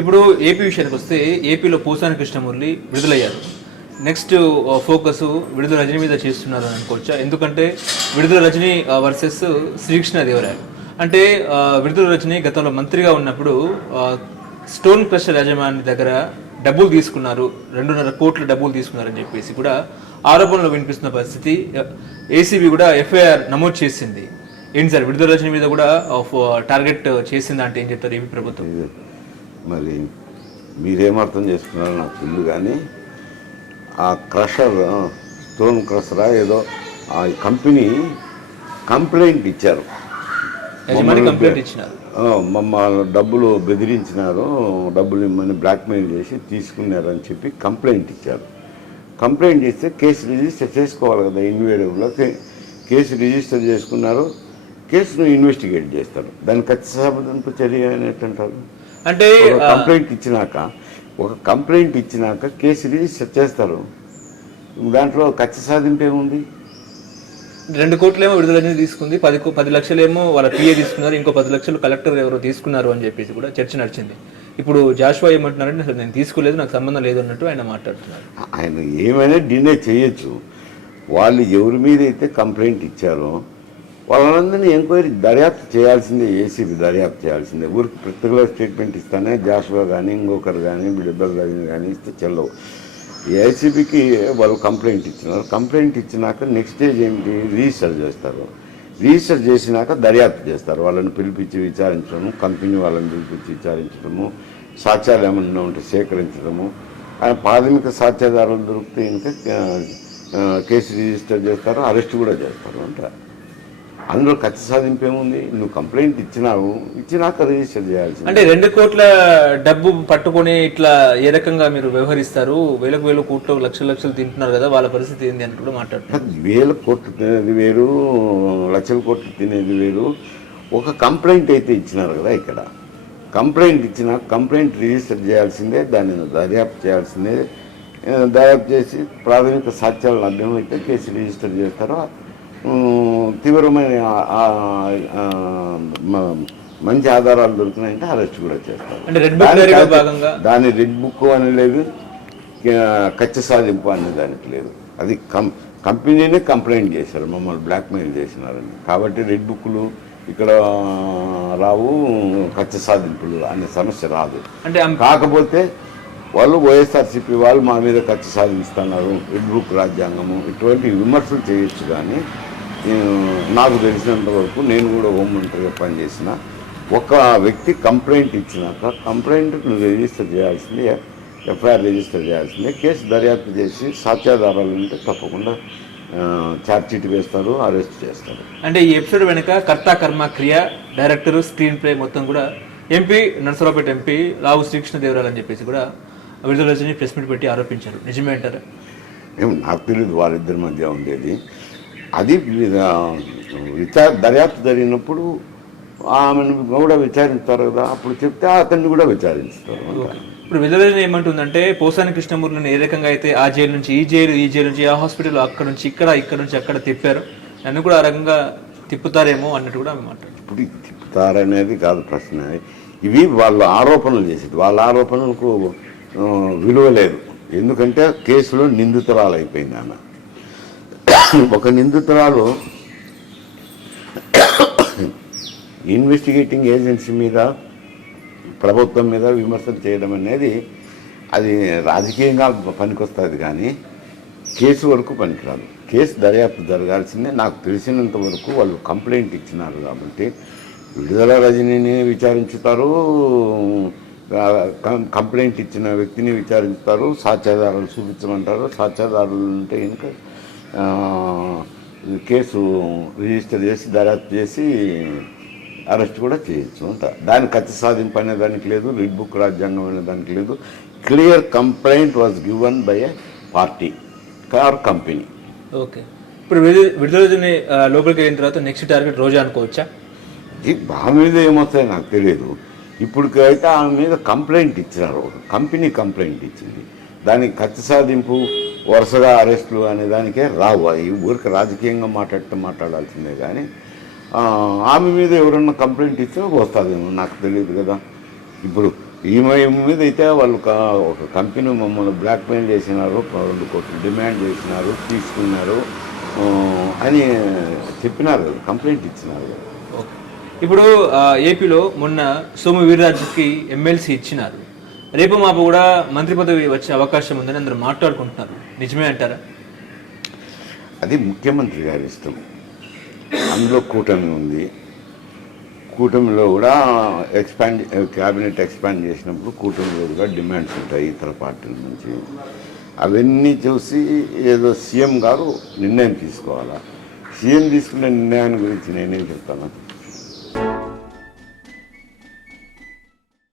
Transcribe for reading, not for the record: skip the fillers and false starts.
ఇప్పుడు ఏపీ విషయానికి వస్తే ఏపీలో పోసాని కృష్ణమురళి విడుదలయ్యారు. నెక్స్ట్ ఫోకస్ విడుదల రజనీ మీద చేస్తున్నారు అని అనుకోవచ్చా? ఎందుకంటే విడుదల రజనీ వర్సెస్ శ్రీకృష్ణదేవరాయలు. అంటే విడుదల రజనీ గతంలో మంత్రిగా ఉన్నప్పుడు స్టోన్ క్రషర్ యాజమాన్య దగ్గర డబ్బులు తీసుకున్నారు, 2.5 కోట్ల డబ్బులు తీసుకున్నారని చెప్పేసి కూడా ఆరోపణలు వినిపిస్తున్న పరిస్థితి. ఏసీబీ కూడా ఎఫ్ఐఆర్ నమోదు చేసింది. ఏంటి సార్, విడుదల రజనీ మీద కూడా టార్గెట్ చేసిందా అంటే ఏం చెప్తారు ఏపీ ప్రభుత్వం? మరి మీరేమర్థం చేసుకున్నారో నాకు తెలియదు, కానీ ఆ క్రషర్, స్టోన్ క్రషరా ఏదో ఆ కంపెనీ కంప్లైంట్ ఇచ్చారు, కంప్లైంట్ ఇచ్చినారు, మమ్మల్ని డబ్బులు బెదిరించినారు, డబ్బులు ఇమ్మని బ్లాక్మెయిల్ చేసి తీసుకున్నారని చెప్పి కంప్లైంట్ ఇచ్చారు. కంప్లైంట్ ఇస్తే కేసు రిజిస్టర్ చేసుకోవాలి కదా, ఇన్వేడబుల్లో కేసు రిజిస్టర్ చేసుకున్నారు, కేసును ఇన్వెస్టిగేట్ చేస్తారు. దాన్ని ఖచ్చితంగా చర్య అనేటంటారు. అంటే ఒక కంప్లైంట్ ఇచ్చినాక కేసు రిజిస్టర్ చేస్తారు. దాంట్లో ఖర్చు సాధింపు ఏముంది? 2 కోట్లేమో విడుదల రజనీ తీసుకుంది, 10 లక్షలేమో వాళ్ళ పిఏ తీసుకున్నారు, ఇంకో 10 లక్షలు కలెక్టర్ ఎవరో తీసుకున్నారు అని చెప్పేసి కూడా చర్చ నడిచింది. ఇప్పుడు జాషువా ఏమంటున్నారంటే అసలు నేను తీసుకోలేదు, నాకు సంబంధం లేదు అన్నట్టు ఆయన మాట్లాడుతున్నారు. ఆయన ఏమైనా డినే చేయొచ్చు. వాళ్ళు ఎవరి మీద అయితే కంప్లైంట్ ఇచ్చారో వాళ్ళందరినీ ఎంక్వైరీ దర్యాప్తు చేయాల్సిందే, ఏసీబీ దర్యాప్తు చేయాల్సిందే. ఊరికి పర్టికులర్ స్టేట్మెంట్ ఇస్తానే జాషువా కానీ ఇంకొకరు కానీ విడుదల రజనీ కానీ ఇస్తే చెల్లవు. ఏసీబీకి వాళ్ళు కంప్లైంట్ ఇచ్చినారు. కంప్లైంట్ ఇచ్చినాక నెక్స్ట్ స్టేజ్ ఏమిటి? రిజిస్టర్ చేస్తారు. రిజిస్టర్ చేసినాక దర్యాప్తు చేస్తారు. వాళ్ళని పిలిపించి విచారించడము, కంపెనీ వాళ్ళని పిలిపించి విచారించడము, సాక్ష్యాలు ఏమన్నా ఉంటే సేకరించడము, ప్రాథమిక సాక్ష్యాధారాలు దొరికితే ఇంకా కేసు రిజిస్టర్ చేస్తారు, అరెస్ట్ కూడా చేస్తారు. అంటే అందులో ఖర్చు సాధింపు ఏముంది? నువ్వు కంప్లైంట్ ఇచ్చినాక రిజిస్టర్ చేయాల్సి. అంటే 2 కోట్ల డబ్బు పట్టుకొని ఇట్లా ఏ రకంగా మీరు వ్యవహరిస్తారు? వేల కోట్లు లక్షలు తింటున్నారు కదా, వాళ్ళ పరిస్థితి ఏంది అని కూడా మాట్లాడుతున్నారు. 1000 కోట్లు తినేది వేరు, లక్షల కోట్లు తినేది వేరు. ఒక కంప్లైంట్ అయితే ఇచ్చినారు కదా, ఇక్కడ కంప్లైంట్ ఇచ్చిన కంప్లైంట్ రిజిస్టర్ చేయాల్సిందే, దాన్ని దర్యాప్తు చేయాల్సిందే. దర్యాప్తు చేసి ప్రాథమిక సాక్ష్యాలు లభ్యమైతే కేసు రిజిస్టర్ చేస్తారో, తీవ్రమైన మంచి ఆధారాలు దొరికినాయంటే అరెస్ట్ కూడా చేస్తారు. దాని రెడ్ బుక్ అని లేదు, కచ్చ సాధింపు అనే దానికి లేదు. అది కంపెనీనే కంప్లైంట్ చేశారు, మమ్మల్ని బ్లాక్మెయిల్ చేసినారని. కాబట్టి రెడ్ బుక్లు ఇక్కడ రావు, కచ్చ సాధింపులు అనే సమస్య రాదు. అంటే కాకపోతే వాళ్ళు వైఎస్ఆర్సీపీ వాళ్ళు మా మీద కచ్చ సాధిస్తున్నారు, రెడ్ బుక్ రాజ్యాంగము, ఇటువంటి విమర్శలు చేయొచ్చు. కానీ నాకు తెలిసినంత వరకు, నేను కూడా హోమ్ మినిస్టర్గా పనిచేసిన, ఒక వ్యక్తి కంప్లైంట్ ఇచ్చినాక కంప్లైంట్ రిజిస్టర్ చేయాల్సిందే, ఎఫ్ఐఆర్ రిజిస్టర్ చేయాల్సిందే. కేసు దర్యాప్తు చేసి సాక్ష్యాధారాలు ఉంటే తప్పకుండా ఛార్జ్షీట్ వేస్తారు, అరెస్ట్ చేస్తారు. అంటే ఈ ఎపిసోడ్ వెనుక కర్త కర్మ క్రియ, డైరెక్టర్, స్క్రీన్ ప్లే మొత్తం కూడా ఎంపీ నరసరావుపేట ఎంపీ రావు శ్రీకృష్ణదేవరాయలు అని చెప్పేసి కూడా విడుదల రజనీ ప్రెస్ మీట్ పెట్టి ఆరోపించారు. నిజమే అంటారా? నాకు తెలియదు వాళ్ళిద్దరి మధ్య ఉండేది. అది దర్యాప్తు జరిగినప్పుడు ఆమెను కూడా విచారిస్తారు కదా, అప్పుడు చెప్తే అతన్ని కూడా విచారిస్తారు. ఇప్పుడు విడుదల రజనీ ఏమంటుందంటే పోసాని కృష్ణమూర్తిని ఏ రకంగా అయితే ఆ జైలు నుంచి ఈ జైలు, ఈ జైలు నుంచి ఆ హాస్పిటల్, అక్కడ నుంచి ఇక్కడ నుంచి అక్కడ తిప్పారు, నన్ను కూడా ఆ రకంగా తిప్పుతారేమో అన్నట్టు కూడా ఆమె మాట్లాడు. ఇప్పుడు తిప్పుతారనేది కాదు ప్రశ్న. ఇవి వాళ్ళు ఆరోపణలు చేసేది. వాళ్ళ ఆరోపణలకు విలువ లేదు. ఎందుకంటే కేసులో నిందితురాలు అయిపోయింది ఆమె. ఒక నిందితురాలు ఇన్వెస్టిగేటింగ్ ఏజెన్సీ మీద, ప్రభుత్వం మీద విమర్శలు చేయడం అనేది అది రాజకీయంగా పనికొస్తుంది, కానీ కేసు వరకు పనికిరాదు. కేసు దర్యాప్తు జరగాల్సిందే. నాకు తెలిసినంత వరకు వాళ్ళు కంప్లైంట్ ఇచ్చినారు కాబట్టి విడుదల రజనీని విచారించుతారు, కంప్లైంట్ ఇచ్చిన వ్యక్తిని విచారిస్తారు, సాక్ష్యాధారాలు చూపించమంటారు. సాక్ష్యాధారాలు ఉంటే ఇంకా కేసు రిజిస్టర్ చేసి దర్యాప్తు చేసి అరెస్ట్ కూడా చేయొచ్చు అంట. దాని ఖర్చు సాధింపు అనే దానికి లేదు, రెడ్ బుక్ రాజ్యాంగం అనే దానికి లేదు. Clear complaint was given by A party or company. Okay, ఇప్పుడు విడుదల రజనీ లోపలికి వెళ్ళిన తర్వాత నెక్స్ట్ టార్గెట్ రోజా అనుకోవచ్చా? ఆమె మీద ఏమొస్తాయో నాకు తెలియదు. ఇప్పటికైతే ఆమె మీద కంప్లైంట్ ఇచ్చినారు, కంపెనీ కంప్లైంట్ ఇచ్చింది. దానికి ఖర్చు సాధింపు, వరుసగా అరెస్టులు అనే దానికే రావు. ఈ ఊరికి రాజకీయంగా మాట్లాడాల్సిందే, కానీ ఆమె మీద ఎవరన్నా కంప్లైంట్ ఇస్తే వస్తుందేమో నాకు తెలియదు కదా. ఇప్పుడు ఈమె మీద అయితే వాళ్ళు ఒక కంపెనీ మమ్మల్ని బ్లాక్మెయిల్ చేసినారు, 2 కోట్లు డిమాండ్ చేసినారు, తీసుకున్నారు అని చెప్పినారు, కంప్లైంట్ ఇచ్చినారు. ఓకే. ఇప్పుడు ఏపీలో మొన్న సోము వీర్రాజుకి ఎమ్మెల్సీ ఇచ్చినారు, రేపు మాపు కూడా మంత్రి పదవి వచ్చే అవకాశం ఉందని అందరూ మాట్లాడుకుంటున్నారు, నిజమే అంటారా? అది ముఖ్యమంత్రి గారి ఇష్టం. అందులో కూటమి ఉంది, కూటమిలో కూడా క్యాబినెట్ ఎక్స్పాండ్ చేసినప్పుడు కూటమిలో కూడా డిమాండ్స్ ఉంటాయి ఇతర పార్టీల నుంచి. అవన్నీ చూసి ఏదో సీఎం గారు నిర్ణయం తీసుకోవాలా. సీఎం తీసుకునే నిర్ణయాన్ని గురించి నేనేం చెప్తాను.